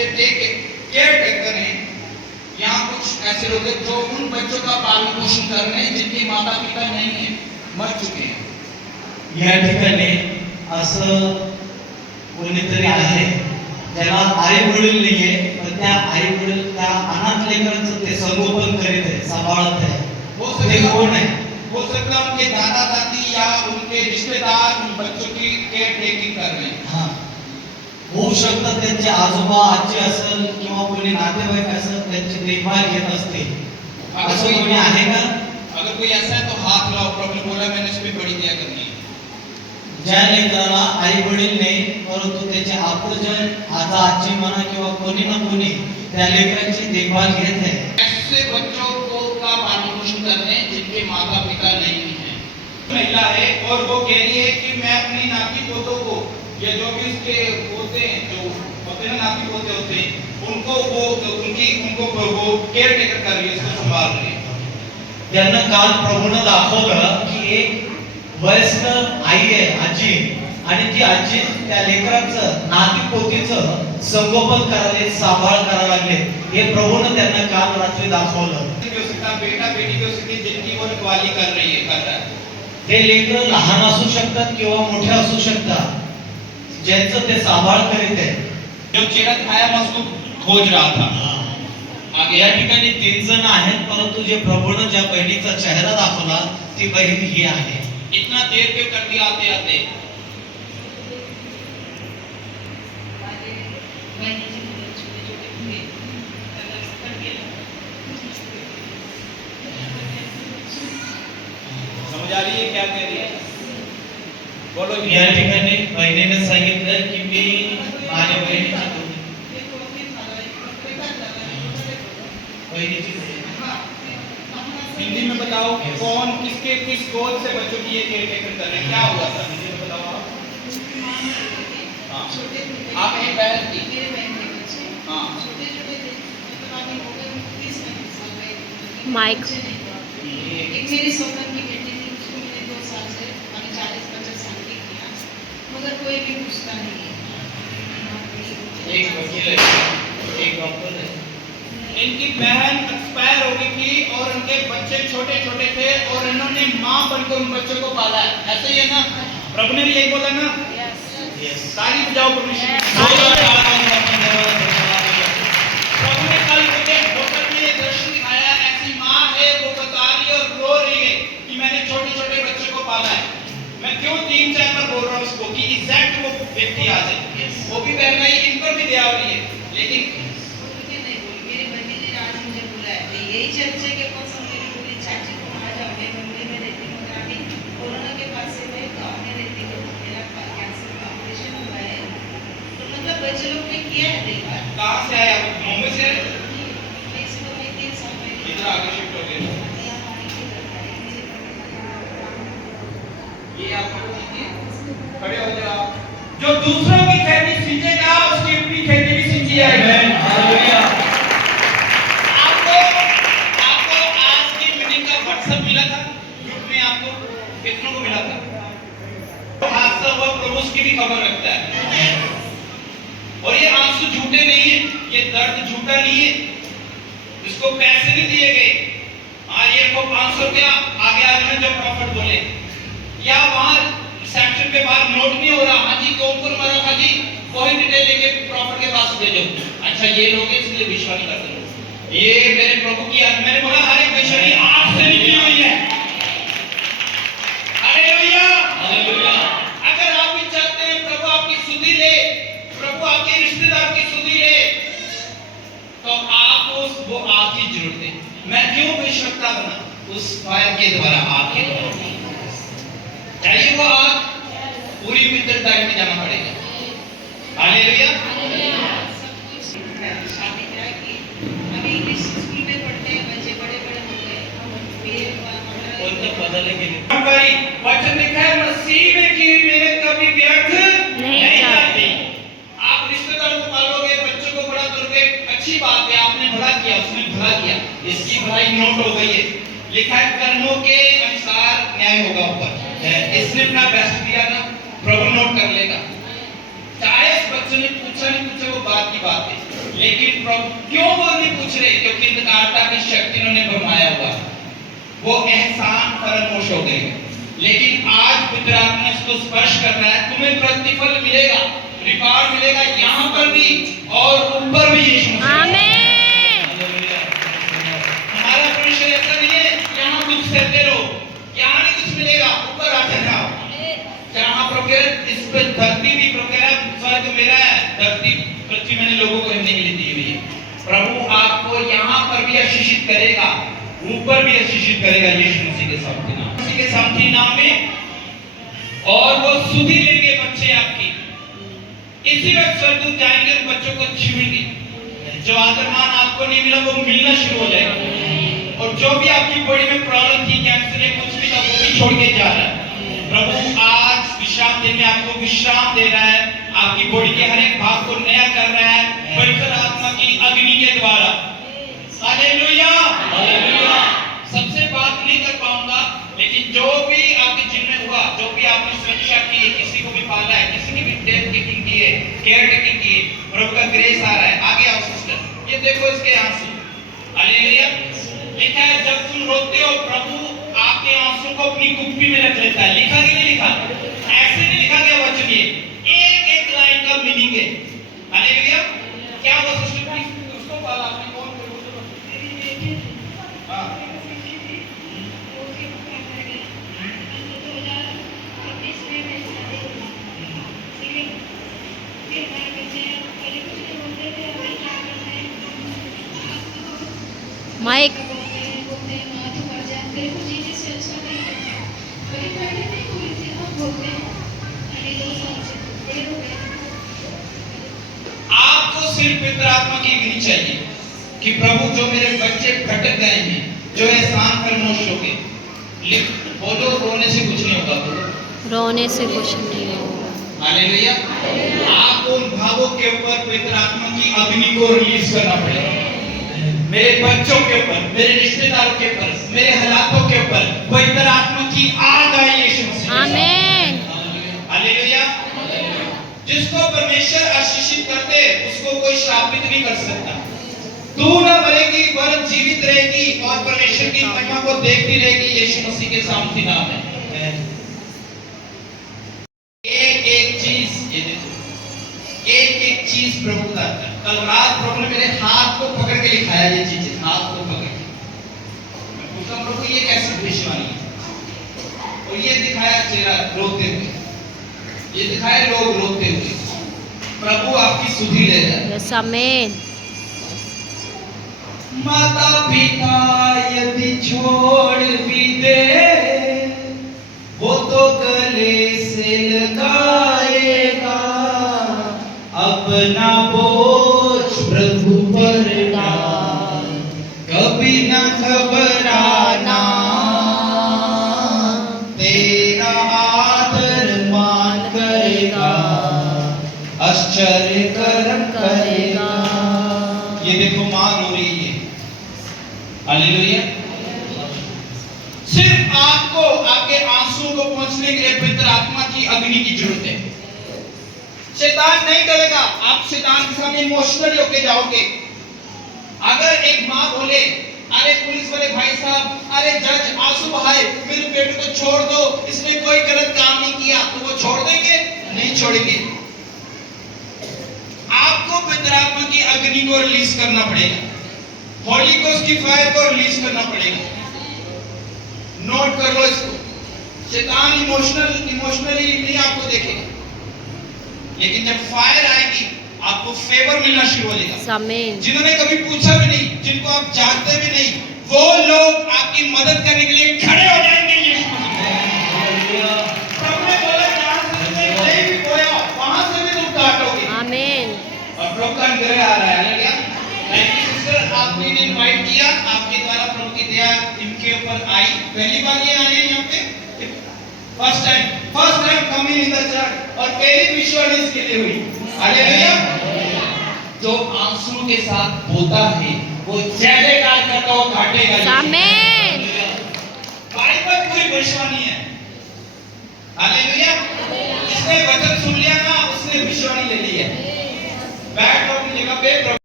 ऐसे care taker हैं, यहाँ कुछ ऐसे लोग हैं जो उन बच्चों का पालन पोषण कर रहे हैं जिनके माता पिता नहीं है, मर चुके हैं। या ठिकाणी असं कोणीतरी आहे ज्याला आई वडील नाहीये, पण त्या आई वडील त्या अनाथ लेकरांचं ते संगोपन करीत आहे, सांभाळत आहे. ते कोण आहे? हो सकता है उनके दादा दादी या उनके रिश्तेदार उन बच्चों की केयर टेकिंग कर रहे हैं। हाँ, होऊ शकतं त्यांचे आजोबा आजी असेल किंवा कोणी नातेवाईक असेल त्यांची देखभाल घेत असतील. असं कोणी आहे का? अगर कोई ऐसा है तो हाथ लाओ। प्रभु बोला मैंने इस पे बड़ी दया करनी है। ज्या लेकराला आई वडील नाही परंतु त्याचे आप्तजन आजा आजी म्हणा किंवा कोणी ना कोणी त्या लेकरांची देखभाल घेत आहे. ऐसे बच्चों को का पालन पोषण करने जिनके माता पिता नहीं है। महिला है और वो कह रही है कि मैं अपनी नाती पोतों को या जो भी उसके होते हैं, जो होते हैं नाती पोते होते हैं, उनको वो केयर टेकर कर रही है, उसको संभाल रही है। त्यांना काल प्रभूनं दाखवलं की एक वयस्क आई आहे, आजी, आणि ती आजी त्या लेकरांचं नाती पोतीचं संगोपन करायला सांभाळ करायला लागले. हे प्रभूनं त्यांना काल रात्री दाखवलं. बेटा बेटी की उसकी जिंदगी वो रखवाली कर रही है, कर रहा है। ते लेकर लहान असू शकतात किंवा मोठे असू शकतात, ज्यांचं ते सांभाळ करीत आहे. जो चेहरा खाया मैं उसको खोज रहा था। आगे या ठिकाणी 3 जण आहेत, परंतु जे प्रभूनं ज्या बहिणीचा चेहरा दाखवला ती बहीण ही आहे. इतना देर क्यों कर दिया आते आते? समझ आ रही है क्या कह रही है? बोलो। या ठिकाणी बहिणीने सांगितलं की मी माझ्या बहिणीची हिंदी में बताओ कौन किसके किस गोद से बच्चों की ये केयर टेकर कर रहे हैं, क्या हुआ था हिंदी में बताओ आप। हाँ, आपकी बहन थी। हाँ, माइक एक मेरी सोकर की बेटी थी, उसको मैंने 2 साल से 40-50 साल की किया, मगर कोई भी पूछता नहीं है। एक वकील है, एक डॉक्टर है. इनकी बहन एक्सपायर हो गई थी और उनके बच्चे छोटे छोटे थे और इन्होंने माँ बनकर उन बच्चों को पाला है। ऐसे ही है ना? प्रभु ने भी यही बोला ना? ताली बजाओ प्रभु की। प्रभु ने कल मुझे होटल में ये दर्शन दिखाया, ऐसी माँ है वो बता रही है और रो रही है कि मैंने छोटे छोटे बच्चों को पाला है। मैं क्यों 3-4 बार बोल रहा हूँ उसको कि एग्जैक्ट वो व्यक्ति आ जाए। वो भी बहना ही, इन पर भी दया हो रही है, लेकिन यही चर्चा के पास मेरी पूरी चाची को आ जाओ, मैं मुंबई में रहती हूँ, अभी कोरोना के बाद से मैं गाँव में रहती हूँ, मेरा कैंसर का ऑपरेशन हुआ है, तो मतलब बच्चे लोग ने किया है देखभाल। कहाँ से आए आप? मुंबई से? मैं इसको 3 साल में इधर आगे शिफ्ट हो गए। ये आप खड़े हो जाओ आप। जो दूसरों की खेती सींचेगा उसकी अपनी खेती भी सींची जाएगी। कितनों को मिला था? हादसा हुआ, प्रभु उसकी भी खबर रखता है। और ये आंसू झूठे नहीं है, ये दर्द झूठा नहीं है। इसको पैसे नहीं दिए गए। आज ये को 500 रुपया आगे आ गए जो प्रॉफिट बोले, या वहां रिसेप्शन पे बाहर नोट नहीं हो रहा, हाँ जी कौन कौन मरा था जी, कोई डिटेल लेके प्रॉफिट के पास भेजो। अच्छा ये लोग इसलिए विश्वास नहीं करते। ये मेरे प्रभु की, मैंने बोला हर एक विषय आग से निकली हुई है। अगर आप भी चाहते हैं प्रभु आपकी सुधि ले, प्रभु आपके रिश्तेदार की सुधि ले, तो आपको वो आग की जरूरत है। मैं क्यों भविष्यवक्ता बना? उस फायर के द्वारा, आग के द्वारा चाहिए वो आग, पूरी मित्रता में जाना पड़ेगा। हालेलुया। शादी ब्याह की, अभी इंग्लिश स्कूल में पढ़ते हैं बच्चे, बड़े-बड़े हो गए। वचन लिखा है मसीह में की मेहनत कभी व्यर्थ नहीं जाती। आप रिश्तेदारों को पालोगे, बच्चों को बड़ा करोगे, अच्छी बात है, आपने भला किया, उसने भला किया, इसकी भलाई नोट हो गई है। लिखा है कर्मों के अनुसार न्याय होगा ऊपर। इसने अपना बेस्ट दिया ना, प्रभु नोट कर लेगा। चाहे इस बच्चे ने पूछा नहीं पूछा वो बात की बात है, लेकिन प्रभु क्यों वो नहीं पूछ रहे? क्योंकि अंधकारता की शक्ति उन्होंने भरमाया हुआ, वो एहसान फरामोश हो गए। लेकिन आज पवित्र आत्मा इसको स्पर्श कर रहा है, तुम्हें प्रतिफल मिलेगा, रिवार्ड मिलेगा यहाँ पर भी और ऊपर भी। यीशु मसीह आमीन। हमारा परमेश्वर ऐसा नहीं है यहाँ कुछ सहते रहो, यहाँ नहीं कुछ मिलेगा, ऊपर आते जाओ। जहाँ प्रभु इस पे धरती भी प्रभु कह रहा है स्वर्ग मेरा है, धरती पृथ्वी मैंने लोगों को रहने के लिए दी हुई है। प्रभु आपको यहाँ पर भी आशीषित करेगा, ऊपर भी आशीषित करेगा यीशु मसीह के सामर्थी नाम, मसीह के सामर्थी नाम में। और वो सुधि लेंगे बच्चे आपकी, इसी वक्त स्वर्गदूत जाएंगे उन बच्चों को छुएंगे। जो आदरमान आपको नहीं मिला वो मिलना शुरू हो जाएगा। और जो भी आपकी बॉडी में प्रॉब्लम थी, कैंसर या कुछ भी था, वो भी छोड़ के जा रहा है। प्रभु आज विश्राम दिन में आपको विश्राम दे रहा है, आपकी बॉडी के हर एक भाग को नया कर रहा है पवित्र आत्मा की अग्नि के द्वारा। Hallelujah, hallelujah. सबसे बात नहीं कर पाऊंगा, लेकिन जो भी आपके जिन में हुआ, जो भी आपने सुरक्षा की है, किसी को भी पाला है, किसी की भी टेक टेकिंग की है, केयर टेकिंग की है, प्रभु का ग्रेस आ रहा है। आगे आओ सिस्टर, ये देखो इसके आंसू। हालेलुया। लिखा है जब तुम रोते हो प्रभु आपके आंसू को अपनी कुप्पी में रख लेता है। लिखा कि नहीं लिखा? ऐसे नहीं लिखा गया वचन, ये एक एक लाइन का मीनिंग है। हालेलुया। क्या वो सिस्टर प्लीज उसको बाल आपने कौन हां माइक। आपको सिर्फ पवित्र आत्मा की अग्नि चाहिए कि प्रभु जो मेरे बच्चे भटक गए हैं, जो एहसान फरामोश हो गए, बोलो रोने से कुछ नहीं होगा, बोलो रोने से कुछ नहीं होगा। हालेलुया। आपको उन भावों के ऊपर पवित्र आत्मा की अग्नि को रिलीज करना पड़ेगा। मेरे बच्चों के ऊपर, मेरे रिश्तेदारों के ऊपर, मेरे हालातों के ऊपर पवित्र आत्मा की आग आई यीशु मसीह। आमीन। हालेलुया। जिसको परमेश्वर आशीषित करते उसको कोई श्रापित नहीं कर सकता। तू न मरेगी वरन जीवित रहेगी और परमेश्वर की महिमा को देखती रहेगी यीशु मसीह के सामर्थी नाम है। एक एक चीज ये देखो, एक एक चीज प्रभु का था। कल रात प्रभु ने मेरे हाथ को पकड़ के लिखाया ये चीजें, हाथ को पकड़ के। मैं पूछा प्रभु ये कैसी भविष्यवाणी है? और ये दिखाया चेहरा रोते हुए, ये दिखाए लोग रोते हुए। प्रभु आपकी सुधि ले जाए। यस आमीन। माता पिता यदि छोड़ भी दे वो तो गले से लगाएगा, अपना बोझ प्रभु पर डाल, कभी न घबराना, तेरा आदर मान करेगा, आश्चर्य कर्म करेगा। ये देखो मां रो रही है। हालेलुया। सिर्फ आपको आपके आंसू को पहुंचने के लिए पवित्र आत्मा की अग्नि की जरूरत है। शैतान नहीं करेगा, आप शैतान के सामने इमोशनल होके जाओगे। अगर एक मां बोले अरे पुलिस वाले भाई साहब, अरे जज आंसू बहाए, मेरे बेटे को छोड़ दो, इसने कोई गलत काम नहीं किया, तो वो छोड़ देंगे? नहीं छोड़ेंगे। आपको पवित्र आत्मा की अग्नि को रिलीज करना पड़ेगा, होली गोस्ट की फायर को रिलीज करना पड़ेगा। नोट कर लो इसको। शैतान इमोशनली नहीं आपको देखेगा, लेकिन जब फायर आएगी आपको फेवर मिलना शुरू हो जाएगा। आमीन। जिन्होंने कभी पूछा भी नहीं, जिनको आप जानते भी नहीं, वो लोग आपकी मदद करने के लिए खड़े हो जाएंगे। यीशु मसीह प्रभु ने बोला जहां से तुमने नहीं भी बोया वहां से भी तुम काटोगे। आमीन। और प्रभु का अनुग्रह आ रहा है। हालेलुया। थैंक यू सिस्टर, आपने इन्हें इनवाइट किया, आपके द्वारा प्रभु की दया इनके ऊपर आई। पहली बार ये आए यहाँ पे, first time coming in the church, और पहली विश्वास इसके लिए हुई। हालेलुया। जो आंसू के साथ बोता है वो जय जयकार करता हुआ काटेगा। आमीन। बाइबल पूरी भविष्यवाणी है। हालेलुया। जिसने वचन सुन लिया ना उसने भविष्यवाणी ले ली है। बैठ अपनी जगह पे।